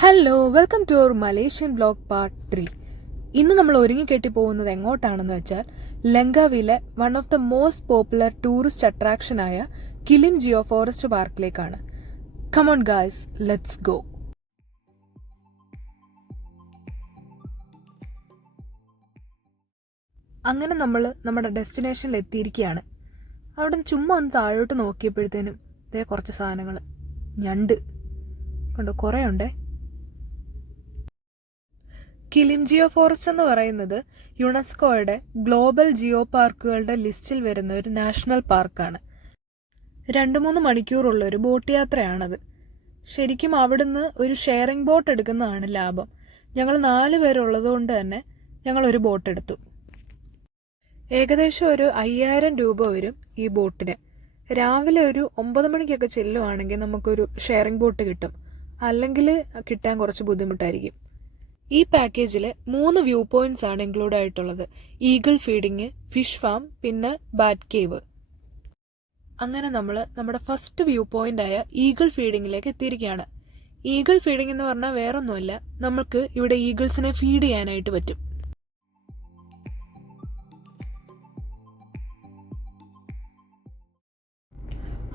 Hello, welcome to our Malaysian blog part 3. ഇന്ന് നമ്മൾ ഒരുങ്ങിക്കെട്ടി പോകുന്നത് എങ്ങോട്ടാണെന്ന് വെച്ചാൽ ലങ്കാവിയിലെ one of the most popular tourist അട്രാക്ഷനായ കിലിം ജിയോ ഫോറസ്റ്റ് പാർക്കിലേക്കാണ്. Come on guys, let's go. അങ്ങനെ നമ്മൾ നമ്മുടെ ഡെസ്റ്റിനേഷനിൽ എത്തിയിരിക്കുകയാണ്. അവിടെ ചുമ്മാ ഒന്ന് താഴോട്ട് നോക്കിയപ്പോഴത്തേനും ഇതേ കുറച്ച് സാധനങ്ങൾ, ഞണ്ട് കണ്ടോ, കുറേ ഉണ്ടേ. കിലിം ജിയോ ഫോറസ്റ്റ് എന്ന് പറയുന്നത് യുനെസ്കോയുടെ ഗ്ലോബൽ ജിയോ പാർക്കുകളുടെ ലിസ്റ്റിൽ വരുന്ന ഒരു നാഷണൽ പാർക്കാണ്. 2-3 മണിക്കൂറുള്ള ഒരു ബോട്ട് യാത്രയാണത്. ശരിക്കും അവിടുന്ന് ഒരു ഷെയറിംഗ് ബോട്ട് എടുക്കുന്നതാണ് ലാഭം. ഞങ്ങൾ 4 പേരുള്ളത് കൊണ്ട് തന്നെ ഞങ്ങൾ ഒരു ബോട്ട് എടുത്തു. ഏകദേശം ഒരു 5000 രൂപ വരും ഈ ബോട്ടിന്. രാവിലെ ഒരു 9 മണിക്കൊക്കെ ചെല്ലുവാണെങ്കിൽ നമുക്കൊരു ഷെയറിംഗ് ബോട്ട് കിട്ടും, അല്ലെങ്കിൽ കിട്ടാൻ കുറച്ച് ബുദ്ധിമുട്ടായിരിക്കും. ഈ പാക്കേജിൽ 3 വ്യൂ പോയിന്റ്സ് ആണ് ഇൻക്ലൂഡ് ആയിട്ടുള്ളത്. ഈഗിൾ ഫീഡിങ്, ഫിഷ് ഫാം, പിന്നെ ബാറ്റ് കേവ്. അങ്ങനെ നമ്മൾ നമ്മുടെ ഫസ്റ്റ് വ്യൂ പോയിന്റ് ആയ ഈഗിൾ ഫീഡിങ്ങിലേക്ക് എത്തിയിരിക്കുകയാണ്. ഈഗിൾ ഫീഡിംഗ് എന്ന് പറഞ്ഞാൽ വേറൊന്നുമല്ല, നമുക്ക് ഇവിടെ ഈഗിൾസിനെ ഫീഡ് ചെയ്യാനായിട്ട് പറ്റും.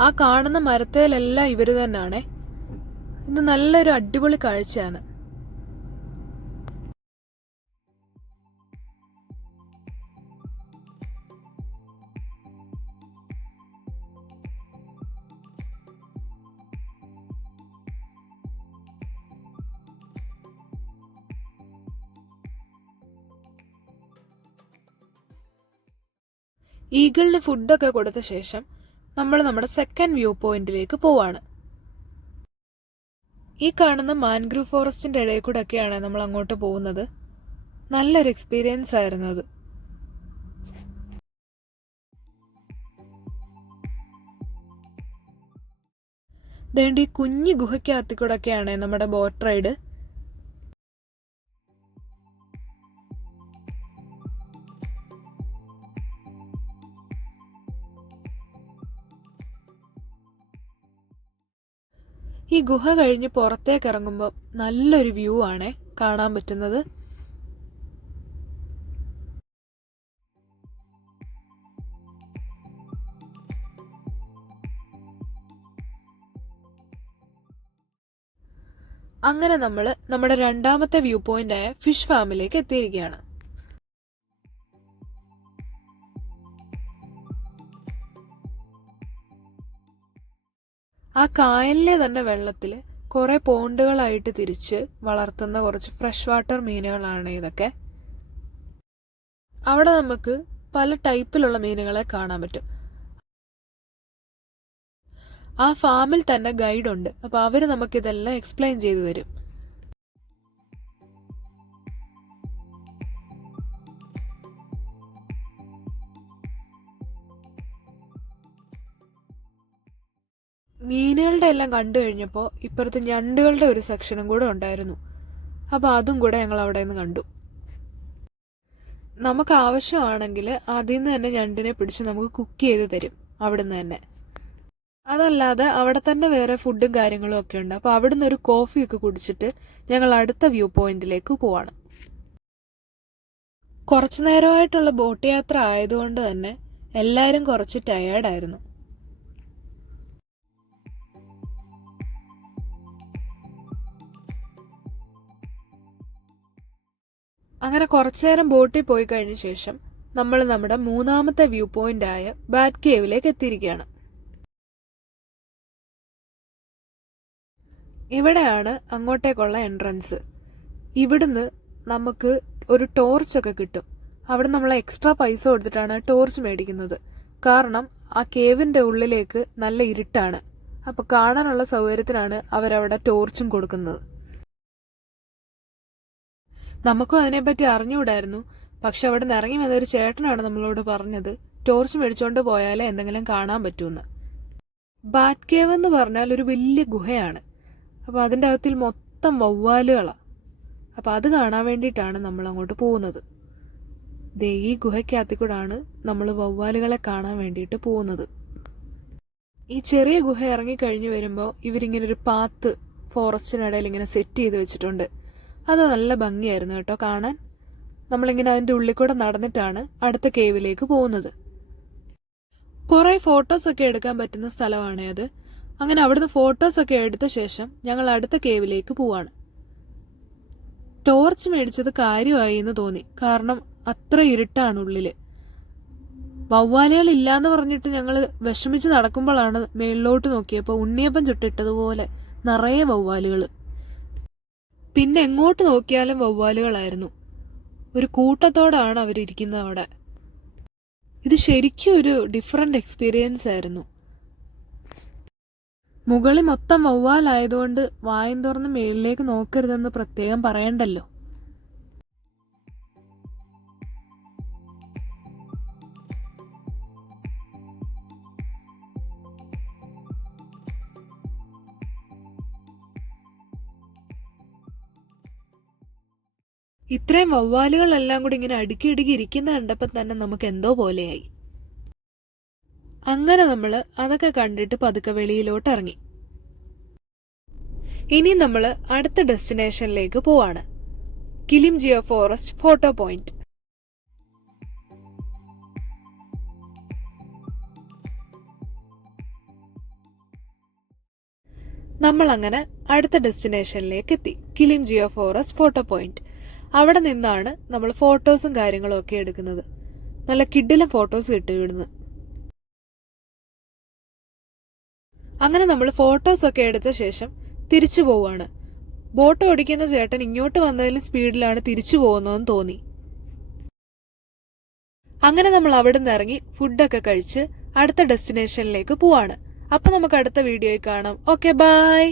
ആ കാണുന്ന മരത്തേലെല്ലാം ഇവര് തന്നെയാണേ. ഇത് നല്ലൊരു അടിപൊളി കാഴ്ചയാണ്. ഈഗിളിന് ഫുഡൊക്കെ കൊടുത്ത ശേഷം നമ്മൾ നമ്മുടെ സെക്കൻഡ് വ്യൂ പോയിന്റിലേക്ക് പോവാണ്. ഈ കാണുന്ന മാൻഗ്രൂവ് ഫോറസ്റ്റിന്റെ ഇടയിൽ കൂടെ ഒക്കെയാണ് നമ്മൾ അങ്ങോട്ട് പോകുന്നത്. നല്ലൊരു എക്സ്പീരിയൻസ് ആയിരുന്നു അത്. ദേണ്ട ഈ കുഞ്ഞു ഗുഹയ്ക്കകത്തി കൂടെ ഒക്കെയാണ് നമ്മുടെ ബോട്ട് റൈഡ്. ഈ ഗുഹ കഴിഞ്ഞ് പുറത്തേക്ക് ഇറങ്ങുമ്പോൾ നല്ലൊരു വ്യൂ ആണ് കാണാൻ പറ്റുന്നത്. അങ്ങനെ നമ്മൾ നമ്മുടെ രണ്ടാമത്തെ വ്യൂ പോയിന്റ് ആയ ഫിഷ് ഫാമിലേക്ക് എത്തിയിരിക്കുകയാണ്. ആ കായലിലെ തന്നെ വെള്ളത്തിൽ കുറെ പോണ്ടുകളായിട്ട് തിരിച്ച് വളർത്തുന്ന കുറച്ച് ഫ്രഷ് വാട്ടർ മീനുകളാണ് ഇതൊക്കെ. അവിടെ നമുക്ക് പല ടൈപ്പിലുള്ള മീനുകളെ കാണാൻ പറ്റും. ആ ഫാമിൽ തന്നെ ഗൈഡുണ്ട്, അപ്പൊ അവര് നമുക്കിതെല്ലാം എക്സ്പ്ലെയിൻ ചെയ്തു തരും. മീനുകളുടെ എല്ലാം കണ്ടു കഴിഞ്ഞപ്പോൾ ഇപ്പുറത്ത് ഞണ്ടുകളുടെ ഒരു സെക്ഷനും കൂടെ ഉണ്ടായിരുന്നു. അപ്പൊ അതും കൂടെ ഞങ്ങൾ അവിടെ നിന്ന് കണ്ടു. നമുക്ക് ആവശ്യമാണെങ്കിൽ അതിൽ നിന്ന് തന്നെ ഞണ്ടിനെ പിടിച്ച് നമുക്ക് കുക്ക് ചെയ്ത് തരും അവിടുന്ന് തന്നെ. അതല്ലാതെ അവിടെ തന്നെ വേറെ ഫുഡും കാര്യങ്ങളും ഒക്കെ ഉണ്ട്. അപ്പൊ അവിടുന്ന് ഒരു കോഫിയൊക്കെ കുടിച്ചിട്ട് ഞങ്ങൾ അടുത്ത വ്യൂ പോയിന്റിലേക്ക് പോവാണ്. കുറച്ചു നേരമായിട്ടുള്ള ബോട്ട് യാത്ര ആയതുകൊണ്ട് തന്നെ എല്ലാവരും കുറച്ച് ടയേർഡായിരുന്നു. അങ്ങനെ കുറച്ചു നേരം ബോട്ടിൽ പോയി കഴിഞ്ഞ ശേഷം നമ്മൾ നമ്മുടെ മൂന്നാമത്തെ വ്യൂ പോയിന്റ് ആയ ബാറ്റ് കേവിലേക്ക് എത്തിയിരിക്കുകയാണ്. ഇവിടെയാണ് അങ്ങോട്ടേക്കുള്ള എൻട്രൻസ്. ഇവിടുന്ന് നമുക്ക് ഒരു ടോർച്ചൊക്കെ കിട്ടും. അവിടെ നമ്മൾ എക്സ്ട്രാ പൈസ കൊടുത്തിട്ടാണ് ടോർച്ച് മേടിക്കുന്നത്. കാരണം ആ കേവിന്റെ ഉള്ളിലേക്ക് നല്ല ഇരുട്ടാണ്. അപ്പൊ കാണാനുള്ള സൗകര്യത്തിനാണ് അവരവിടെ ടോർച്ചും കൊടുക്കുന്നത്. നമുക്കും അതിനെപ്പറ്റി അറിഞ്ഞുകൂടായിരുന്നു. പക്ഷെ അവിടെ നിന്ന് ഇറങ്ങി വന്ന ഒരു ചേട്ടനാണ് നമ്മളോട് പറഞ്ഞത് ടോർച്ച് മേടിച്ചോണ്ട് പോയാലേ എന്തെങ്കിലും കാണാൻ പറ്റൂന്ന്. ബാറ്റ് കേവ് എന്ന് പറഞ്ഞാൽ ഒരു വലിയ ഗുഹയാണ്. അപ്പൊ അതിൻ്റെ അകത്തിൽ മൊത്തം വവ്വാലുകളാണ്. അപ്പൊ അത് കാണാൻ വേണ്ടിയിട്ടാണ് നമ്മൾ അങ്ങോട്ട് പോകുന്നത്. ദേ ഈ ഗുഹയ്ക്കകത്തിക്കൂടാണ് നമ്മൾ വവ്വാലുകളെ കാണാൻ വേണ്ടിയിട്ട് പോകുന്നത്. ഈ ചെറിയ ഗുഹ ഇറങ്ങിക്കഴിഞ്ഞു വരുമ്പോൾ ഇവരിങ്ങനെ ഒരു പാത്ത് ഫോറസ്റ്റിനിടയിൽ ഇങ്ങനെ സെറ്റ് ചെയ്ത് വെച്ചിട്ടുണ്ട്. അത് നല്ല ഭംഗിയായിരുന്നു കേട്ടോ കാണാൻ. നമ്മളിങ്ങനെ അതിൻ്റെ ഉള്ളിൽ കൂടെ നടന്നിട്ടാണ് അടുത്ത കേവിലേക്ക് പോകുന്നത്. കുറേ ഫോട്ടോസൊക്കെ എടുക്കാൻ പറ്റുന്ന സ്ഥലമാണ് അത്. അങ്ങനെ അവിടുന്ന് ഫോട്ടോസൊക്കെ എടുത്ത ശേഷം ഞങ്ങൾ അടുത്ത കേവിലേക്ക് പോവാണ്. ടോർച്ച് മേടിച്ചത് കാര്യമായി എന്ന് തോന്നി, കാരണം അത്ര ഇരുട്ടാണ് ഉള്ളില്. വവ്വാലുകൾ ഇല്ലാന്ന് പറഞ്ഞിട്ട് ഞങ്ങൾ വിഷമിച്ച് നടക്കുമ്പോഴാണ് മേളിലോട്ട് നോക്കിയപ്പോൾ ഉണ്ണിയപ്പം ചുട്ടിട്ടതുപോലെ നിറയെ വവ്വാലുകൾ. പിന്നെ എങ്ങോട്ട് നോക്കിയാലും വവ്വാലുകളായിരുന്നു. ഒരു കൂട്ടത്തോടാണ് അവരിയ്ക്കുന്നത് അവിടെ. ഇത് ശരിക്കും ഒരു ഡിഫറെന്റ് എക്സ്പീരിയൻസ് ആയിരുന്നു. മുകളിൽ മൊത്തം വവ്വാലായതുകൊണ്ട് വായും തുറന്ന് മേളിലേക്ക് നോക്കരുതെന്ന് പ്രത്യേകം പറയണ്ടല്ലോ. ഇത്രയും വവ്വാലുകളെല്ലാം കൂടി ഇങ്ങനെ അടുക്കി ഇരിക്കുന്ന കണ്ടപ്പോൾ തന്നെ നമുക്ക് എന്തോ പോലെയായി. അങ്ങനെ നമ്മൾ അതൊക്കെ കണ്ടിട്ട് പതുക്കെ വെളിയിലോട്ട് ഇറങ്ങി. ഇനി നമ്മൾ അടുത്ത ഡെസ്റ്റിനേഷനിലേക്ക് പോവാണ്, കിലിംജിയ ഫോറസ്റ്റ് ഫോട്ടോ പോയിന്റ്. നമ്മൾ അങ്ങനെ അടുത്ത ഡെസ്റ്റിനേഷനിലേക്ക് എത്തി, കിലിംജിയ ഫോറസ്റ്റ് ഫോട്ടോ പോയിന്റ്. അവിടെ നിന്നാണ് നമ്മൾ ഫോട്ടോസും കാര്യങ്ങളും ഒക്കെ എടുക്കുന്നത്. നല്ല കിഡിലും ഫോട്ടോസ് കിട്ടും ഇവിടുന്ന്. അങ്ങനെ നമ്മൾ ഫോട്ടോസ് ഒക്കെ എടുത്ത ശേഷം തിരിച്ചു പോവാണ്. ബോട്ട് ഓടിക്കുന്ന ചേട്ടൻ ഇങ്ങോട്ട് വന്നതിലും സ്പീഡിലാണ് തിരിച്ചു പോകുന്നതെന്ന് തോന്നി. അങ്ങനെ നമ്മൾ അവിടെ നിന്ന് ഇറങ്ങി ഫുഡൊക്കെ കഴിച്ച് അടുത്ത ഡെസ്റ്റിനേഷനിലേക്ക് പോവാണ്. അപ്പൊ നമുക്ക് അടുത്ത വീഡിയോയിൽ കാണാം. Okay, by.